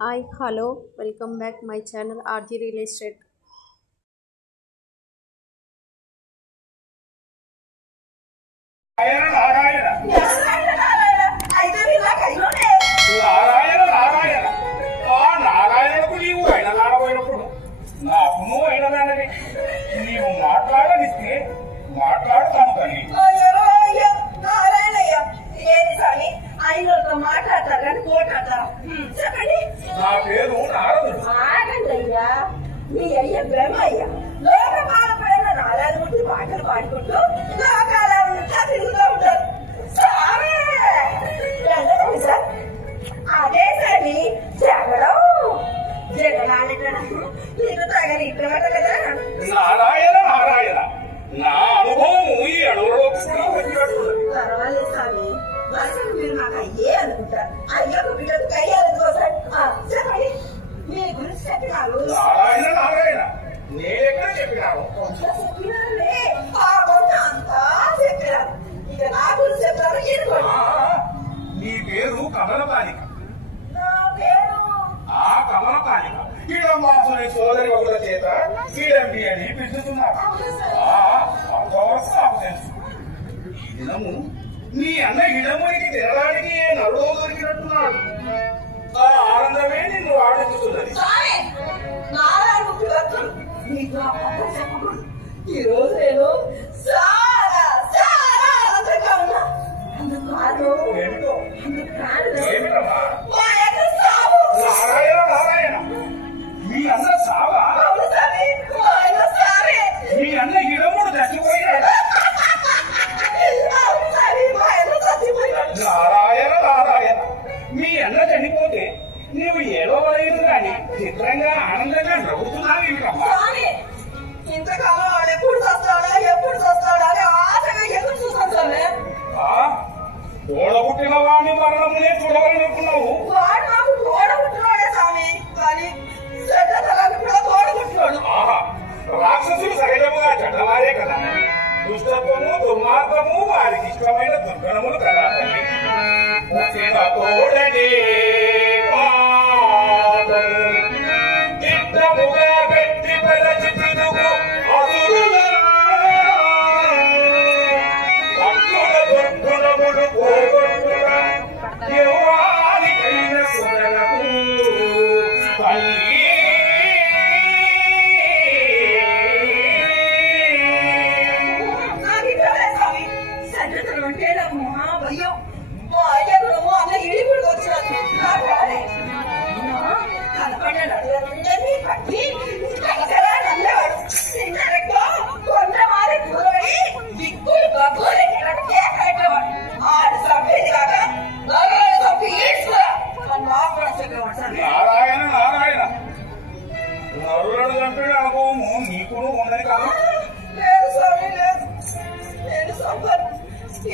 Hi, hello, welcome back my channel RG Real Estate. Narayana Narayana అయితే ఇలా కైలోనే నారాయణ నారాయణ ఆ నారాయణకు నీవు అయినలాడబోయినప్పుడు నాకు నువ్వు అయినదానని నీవు మాట్లాడనిస్తే మాట్లాడతాను తల్లి. అయ్యో నారాయణయ్య ఏది స్వామి ఆయనతో మాట్లాడతారు కానీ పోటాడతారు చెప్పండి. నా పేరు నారదుడు. ఆగండి అయ్యా మీ అయ్య బ్రహ్మయ్య లోక బాధపడిన నారాయణ గురించి పాటలు పాడుకుంటూ లోకాల తిరుగుతూ ఉంటారు. స్వామి ఎంతమంది సార్ అదే సరి జగడం జగడాలెక్కడ నీకు తగని ఇట్లా కదా. నారాయణ నారాయణ నా అనుభవం ఈ అడవులోకి కూడా వచ్చినట్టున్నది. పర్వాలేదు స్వామి వరుసకు మీరు మాకు అయ్యే అనుకుంటారు. అయ్యకు బిడ్డకు అయ్యాలనుకోసారి చెప్పండి మీ గురించి చెప్పినారు. నారాయణ నారాయణ నేనెక్కడ చెప్పినాను? చెప్పినారులే ఆ కొంత అంతా చెప్పినారు. ఇక నా గురించి చెప్తారు ఎనుకోండి. నీ పేరు కమలపాలిక. నా పేరు ఆ కమలపాలిక కీడంబాసుని సోదరి ఒకల చేత కీడంబి అని పిలుస్తున్నారు. అంతవరకు నాకు తెలుసు. ఈ దినము నీ అన్న ఇడమునికి తినడానికి నరుడో దొరికినట్టున్నాడు. ఆ ఆనందమే నిన్ను ఆడించుతున్నది. స్వామి నారాయణ ముఖ్య భక్తులు మీకు ఆ పక్కన చెప్పకూడదు. ఈ రోజు నేను చాలా చాలా ఆనందంగా ఉన్నా. అందుకు కారణం ఏమిటో అందుకు కారణం ఏమిటమ్మా? మా యొక్క సాగు. నారాయణ నారాయణ మీ అన్న సావా? అవును స్వామి మా యొక్క సాగే. మీ అన్న ఇడముడు చచ్చిపోయాడు. అవును స్వామి మా యొక్క చచ్చిపోయాడు. నారాయణ నారాయణ మీ అన్న చనిపోతే నీవు ఏడవలేదు కానీ చిత్రంగా ఆనందంగా నవ్వుతున్నావు ఏమిటమ్మా? స్వామి ఇంతకాలం వాడు ఎప్పుడు చస్తాడా అని ఆశగా ఎదురు చూసాను స్వామి. తోడబుట్టిన వాడిని మరణమునే చూడవాలనుకున్నావు. వాడు నాకు తోడబుట్టినాడే స్వామి కానీ చెడ్డ తలాన్ని కూడా తోడబుట్టినాడు. ఆహా రాక్షసులు సహజముగా చెడ్డవారే కదా. దుష్టత్వము దుర్మార్గము వారికి ఇష్టమైన దుర్గణములు కదా తల్లి. పుట్టిన తోడనే పాదము చిత్తముగా గట్టి పరచి తిరుగు అసురులను భక్తుల దుర్గుణములు పోగొట్టుగా ఎవరికైన సుదరకు తల్లి. నాకు ఇక్కడే స్వామి చెడ్డతనం అంటే నాకు మహాభయం. మా అయ్యకుడు అన్న ఇడిపుడు వచ్చినది నాకు రాలే. కనపడిన నడులందరినీ పట్టి కలకలా నల్లేవాడు. చిన్నరెక్కో కొండ మారి కూరడి దిక్కులు గబ్బులు కేకట్టేవాడు. ఆడు చంపేది కాక నగరాన్ని చంపి ఈడ్చుకురా అని మాకు కూడా చెప్పేవాడు స్వామి. నారాయణ నారాయణ నరులను చంపిన అనుభవము నీకును ఉన్నది కాదు. లేదు స్వామి లేదు. నేను చంపను.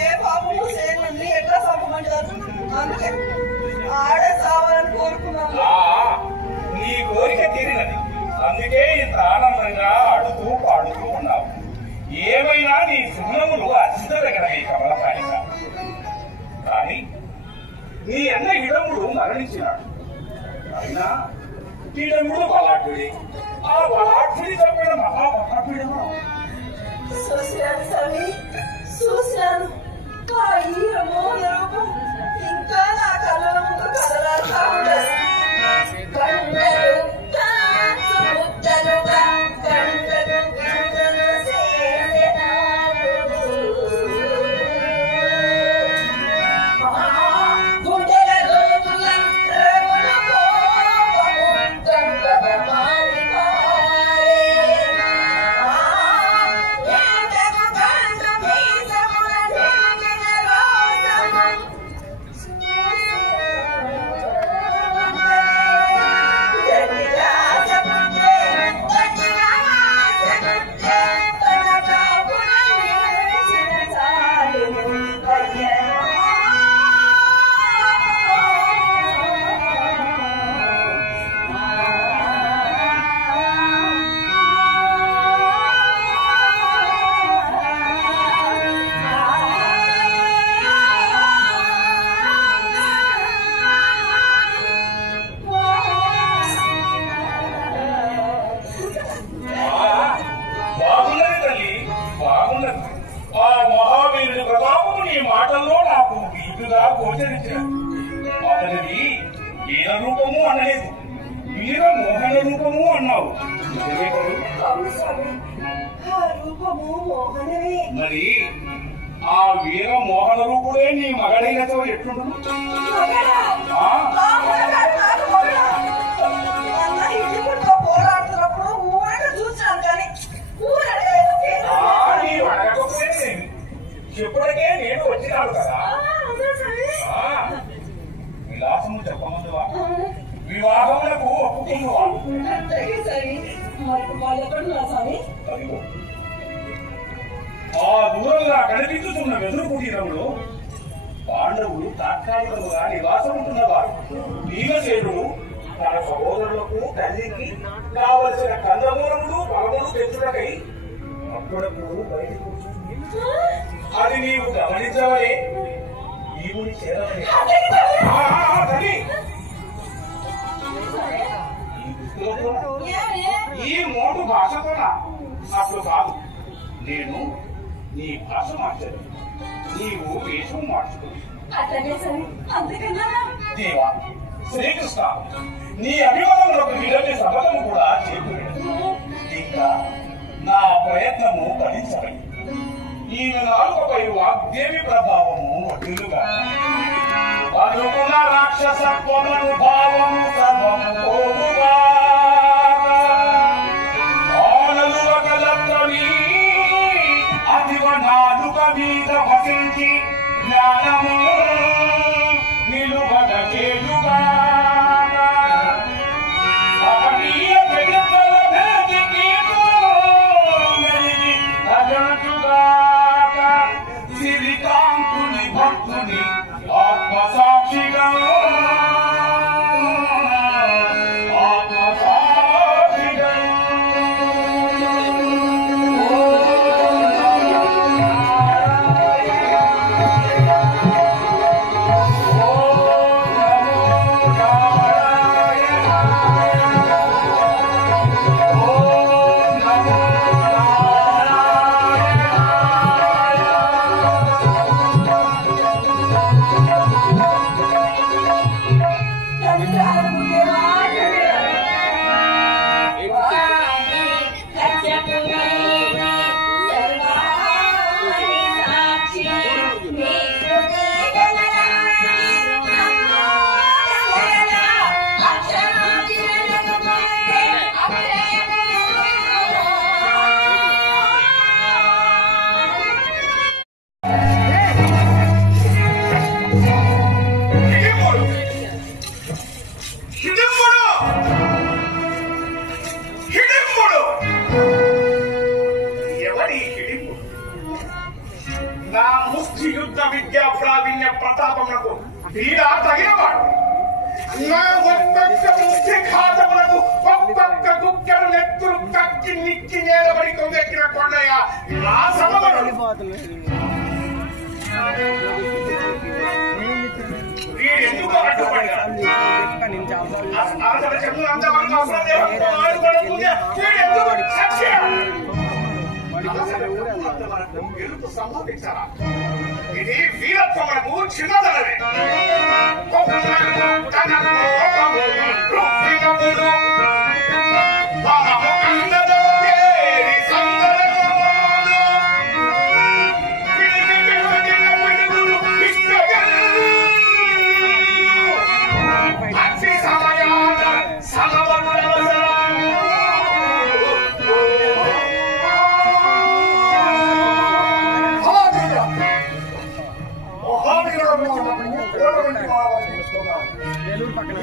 ఏ పాపము చేయనండి ఎట్లా చంపమంటారు. అందుకే ఆడే చావాలని కోరుకున్నాను. నీ కోరిక తీరినది. అందుకే ఇంత ఆనందంగా ఆడుతూ పాడుతూ ఉన్నావు. ఏమైనా నీ సున్నములు అసిద్ధగలవి కమలపాలిక. కానీ నీ అన్న ఇడముడు మరణించినాడు. అయినా ఇడముడు బలాఢ్యుడి. ఆ బలాఢ్యుడి చంపిన మహాబలాఢ్యుడేమో. చూశాను స్వామి చూశాను. ఆ ఈ అమోఘ రూపం ఇంకా నా కళ్ళ ముందు కదలాడుతా ఉండదు. కండలు కాచు ముద్దలుగా కండలు కండలు చేసెనాడు. గుండెల లోతుల రగుల కోపము గంగల మారిపారే. ఏటకు కండ మీసముల నిలచిన రోసము వీర రూపము అనలేదు, వీర మోహన రూపము అన్నావు. అవును స్వామి, ఆ రూపము మోహనమే. మరి ఆ వీర మోహన రూపుడే నీ మగడైనతో ఎట్లుండు? పోరాడుతున్నప్పుడు ఊరక చూసాను కానీ చెప్పుడకే నేను వచ్చినాడు కదా. విలాసము చెప్పమందువా, వివాహములకు ఒప్పుకుందువా? ఆ దూరంగా కనిపించుతున్న వెదురు కుటీరంలో పాండవులు తాత్కాలికముగా నివాసముంటున్నవారు. భీమసేనుడు తన సహోదరులకు తల్లికి కావలసిన కందమూలములు ఫలములు తెచ్చుటకై అప్పుడప్పుడు బయటకు కూర్చుంది. అది నీవు గమనించవలే. నీవుని చేరవలే. ఈ మోటు భాషతోనా? అట్లు కాదు. నేను నీ భాష మార్చదు, నీవు వేషం మార్చుకో. దేవా శ్రీకృష్ణ, నీ అభిమానములకు విడని శపథము కూడా చేకూరదు. ఇంకా నా ప్రయత్నము ఫలించవని ఈమె నాలుకపై వాగ్దేవి ప్రభావము వడ్డులుగా పలుకుల రాక్షసత్వమును భావము సర్వము పోవుగా ఆనలు ఒకలత్రవి అదివ నాలుక మీద వసించి జ్ఞానము నిలువగ చేయుగా సిరికాంతుని భక్తుని ఆత్మసాక్షిగా నా ముష్టి యుద్ధ విద్యా ప్రావీణ్య ప్రతాపములకు వీడా తగినవాడు. నా ఒక్కొక్క ముష్టి ఘాతములకు ఒక్కొక్క దుఃఖను నెత్తురు కక్కి నిక్కి నేలబడి కొంగెక్కిన కొండయ్య నా సమగడు. వీడెందుకు అడ్డుపడినాడు? చెప్పులు అంతవరకు అవసరం లేదు. ఆడుకోవడం గెలుపు సంభవించాలా? ఇది వీరత్వములకు చిన్నదనమే.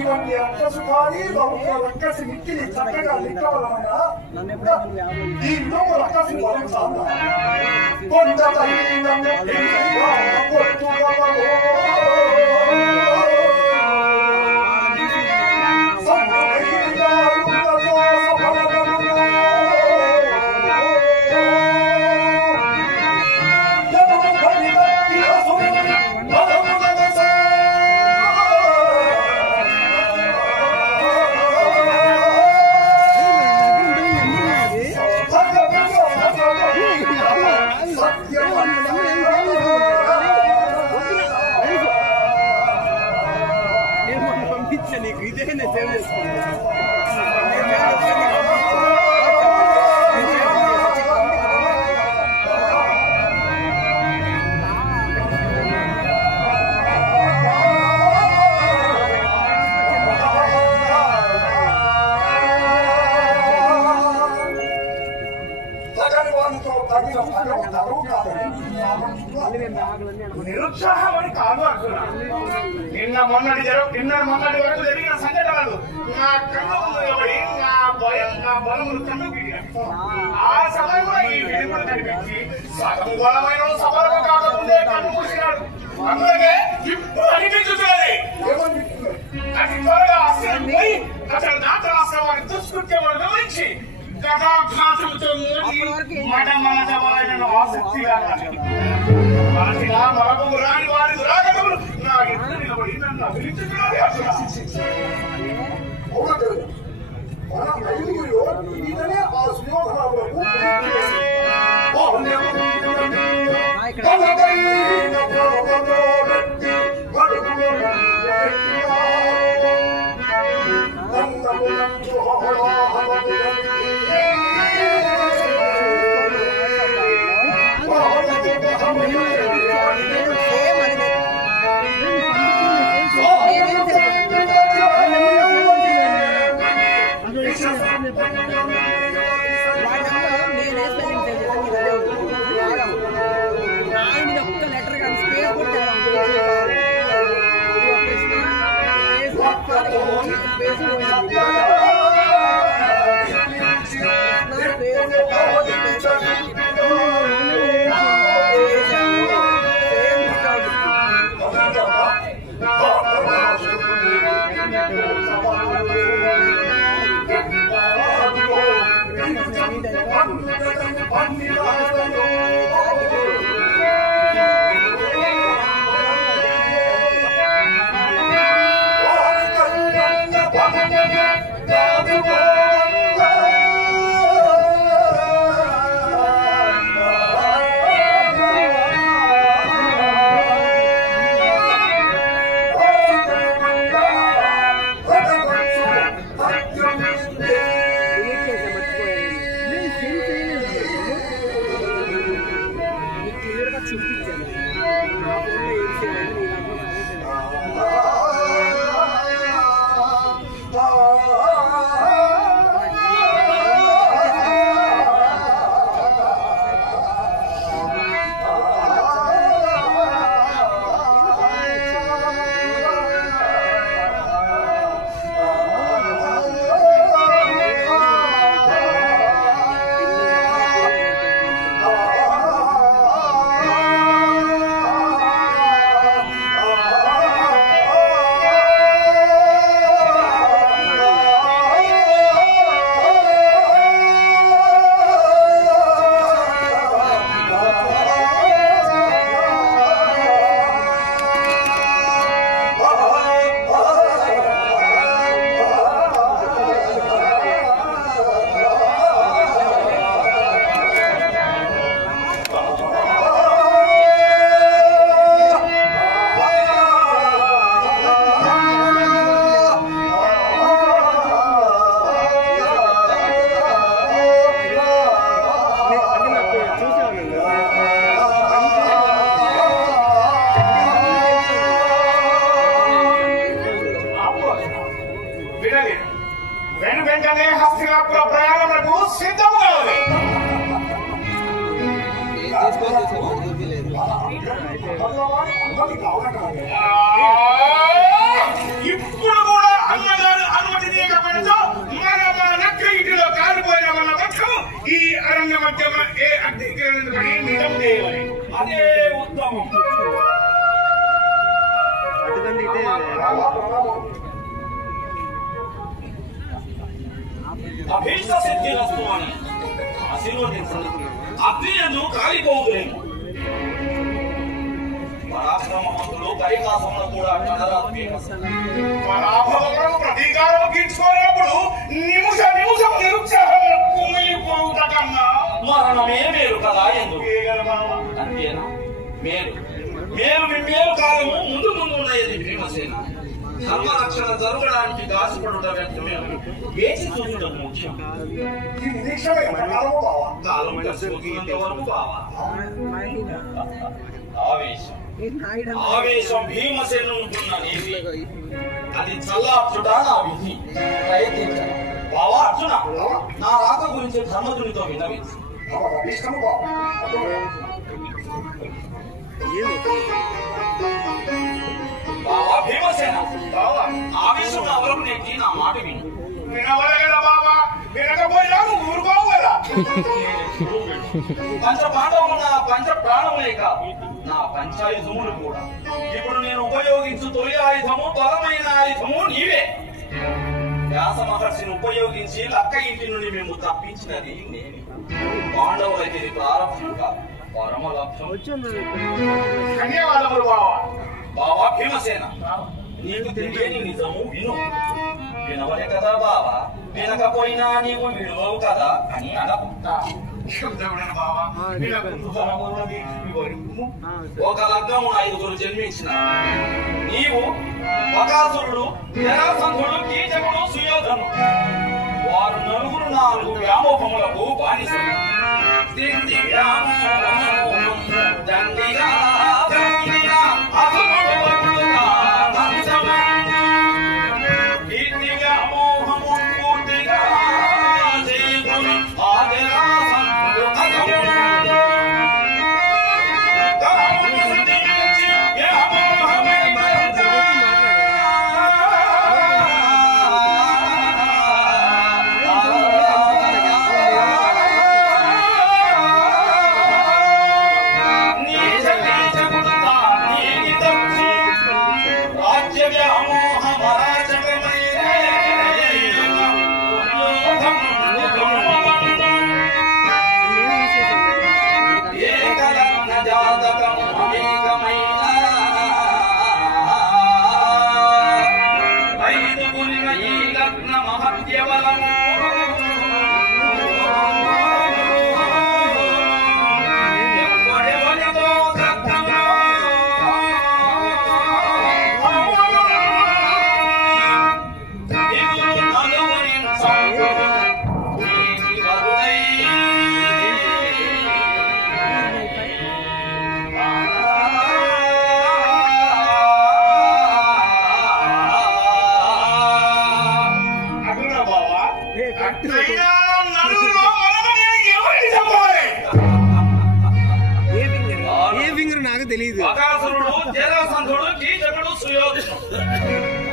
ఇవన్నీ రక్కసుకాలి రక్కసి మిక్కిలి చక్కగా లిక్కవలమన్నా ఈ లోక రక్కసి వలంసాలా కొండ నీకు ఇదే నేను సేవ్ చేసుకుంటాను. నిరుత్సాహం అని కాదు అంటున్నా. నిన్న మొన్నటి వరకు జరిగిన సంఘటనలు నా కన్ను నిలబడి నా బలములు కన్ను ఆ సమయంలో ఈ వెలుగులు కనిపించి సగం బలమైన సఫలం కాకముందే కన్ను మూసినాడు. అందుకే ఇప్పుడు అనిపించుతున్నది. అతి త్వరగా అసలు పోయి అతను దాతరాశ్రమాన్ని దుష్కృత్యములు వివరించి గదాఘాతులతో మడమలటమైన ఆసక్తిగా మరపు రాని వారి దురాగతములు నా ఎదురు నిలబడి నన్ను అభివృద్ధి వెంటనే హస్తినాపుర ప్రయాణములకు సిద్ధం కావాలి. ఇప్పుడు కూడా అమ్మగారు అనుమతి తీయకపోయినతో మన నక్క ఇంటిలో కాలిపోయిన మన పక్షం ఈ అరణ్య మధ్య ఏ అడ్డీకరణపడి నిజం చేయాలి. అదే ఉత్తమం. అభీష్ట సిద్ధి వస్తువుని ఆశీర్వదించండి. అభ్యను కాలిపోలేము. పరాక్రమవంతులు పరిహాసములు కూడా పరాభవములను ప్రతీకారం గీర్చుకోలేనప్పుడు నిమిషం నిరుత్సాహం కుమిలిపోవుట కన్నా మరణమే మేలు కదా. ఎందుకు అంతేనా? మేలు మేలు కాలము ముందు ఉన్నది భీమసేన. ధర్మరక్షణ జరగడానికి దాచిపడుట వ్యక్తమే వేచి చూడటం ముఖ్యం. ఈ నిరీక్షణ ఎంతకాలమో బావా? కాలం కలిసిపోయేంతవరకు బావా. ఆవేశం భీమసేనుకున్న నీతి, అది చల్లార్చుట నా విధి. ప్రయత్నించాను బావా. అర్జున, నా రాక గురించి ధర్మజునితో విన్నవించు. ఇష్టము బావా. బావా భీమసేన, బావా ఆవేశం నా వరకు నెట్టి నా మాట విను. వినవలే కదా బావా, వినకపోయినా నువ్వు ఊరుకోవు కదా. పంచ పాండవులు నా పంచ ప్రాణములే కాదు, నా పంచాయుధములు కూడా. ఇప్పుడు నేను ఉపయోగించు తొలి ఆయుధము, బలమైన ఆయుధము నీవే. వ్యాస మహర్షిని ఉపయోగించి లక్క ఇంటి నుండి మేము తప్పించినది నేను. పాండవులకి ఇది ప్రారంభం కాదు, పరమ లక్ష్యం. ధన్యవాదములు బావా. బావా భీమసేన, నీకు తెలియని నిజము విను. వినవలే కదా బావా, వినకపోయినా నీవు విడువవు కదా అని అనుకుంటా. బావా వినకున్నది వివరింపు. ఒక లగ్నము 5 జన్మించిన నీవు బకాసురుడు, జరాసంధుడు, కీచకుడు, సుయోధను, వారు 4 వ్యామోహములకు బానిసలు. బకాసురుడు, జరాసంధుడు, కీచకుడు, సుయోధను,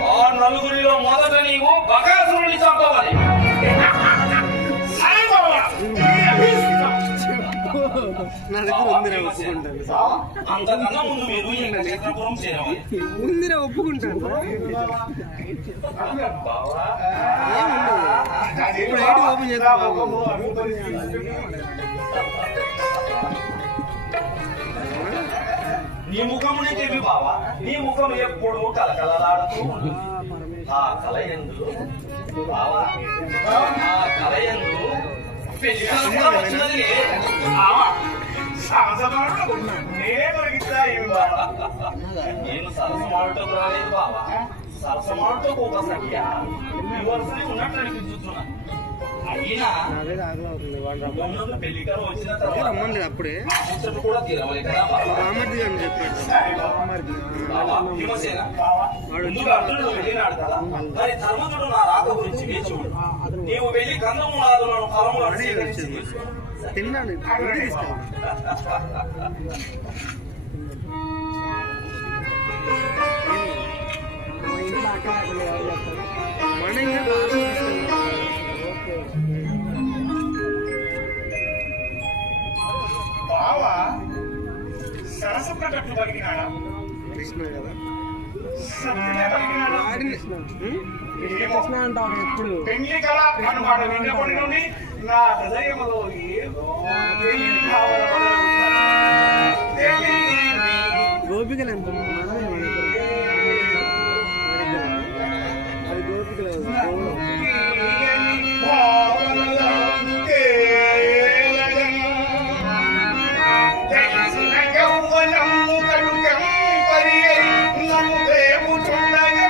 ఆ 4 మొదట నీవు బకాసురుడిని చంపవాలి. అంతకన్నా ముందు మీరు చక్రపురం చేరవాలి. ముందురా ఒప్పుకుంటాను. ఇప్పుడు ఐడి ఓపెన్ చేద్దాం. నీ ముఖమునే చెప్పి బావా, నీ ముఖం ఎప్పుడు కలకలలాడుతూ ఉంటుంది. ఆ కలయందు బావా, ఆ కలయందు వచ్చినది. నేనే దొరికితా ఏమి బావా? నేను సరసమాడుటకు రాలేదు బావా, సరసమాడుటకు ఒక సంఖ్య ఈ వరుసనే ఉన్నట్టు అనిపించుతున్నా. అయినా పెళ్లికరం వచ్చిన తర్వాత రమ్మండి అప్పుడే కూడా తీరవాలి కదా రామర్ది అని చెప్పాడు. భీమసేన, ముందుగా అర్జునుడు వెళ్ళినాడు కదా, మరి ధర్మజుడు నా రాక గురించి వేచి ఉండు. నీవు వెళ్ళి కందమూలాదులను ఫలములను సేకరించి తీసుకో. తిన్నాను తీసుకెళ్ళి బావా సరస్సు కట్టట్లు పలికినాడా? కృష్ణ కదా సత్యమే పలికినాడా? ఏమో. ఎప్పుడు పెళ్లి కళ అన్నమాట విన్నప్పటి నుండి నా హృదయంలో ఏదో తెలియని భావన మొదలవుతున్నది. తెలియని గోపికలు ఎంత అది గోపికలు యౌవనము కలుగం పరియై నన్ను రేపుచుండగా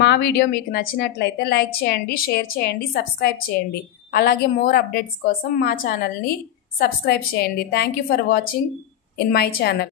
మా వీడియో మీకు నచ్చినట్లయితే లైక్ చేయండి, షేర్ చేయండి, సబ్స్క్రైబ్ చేయండి. అలాగే మోర్ అప్డేట్స్ కోసం మా ఛానల్ని సబ్స్క్రైబ్ చేయండి. Thank you for watching in my channel.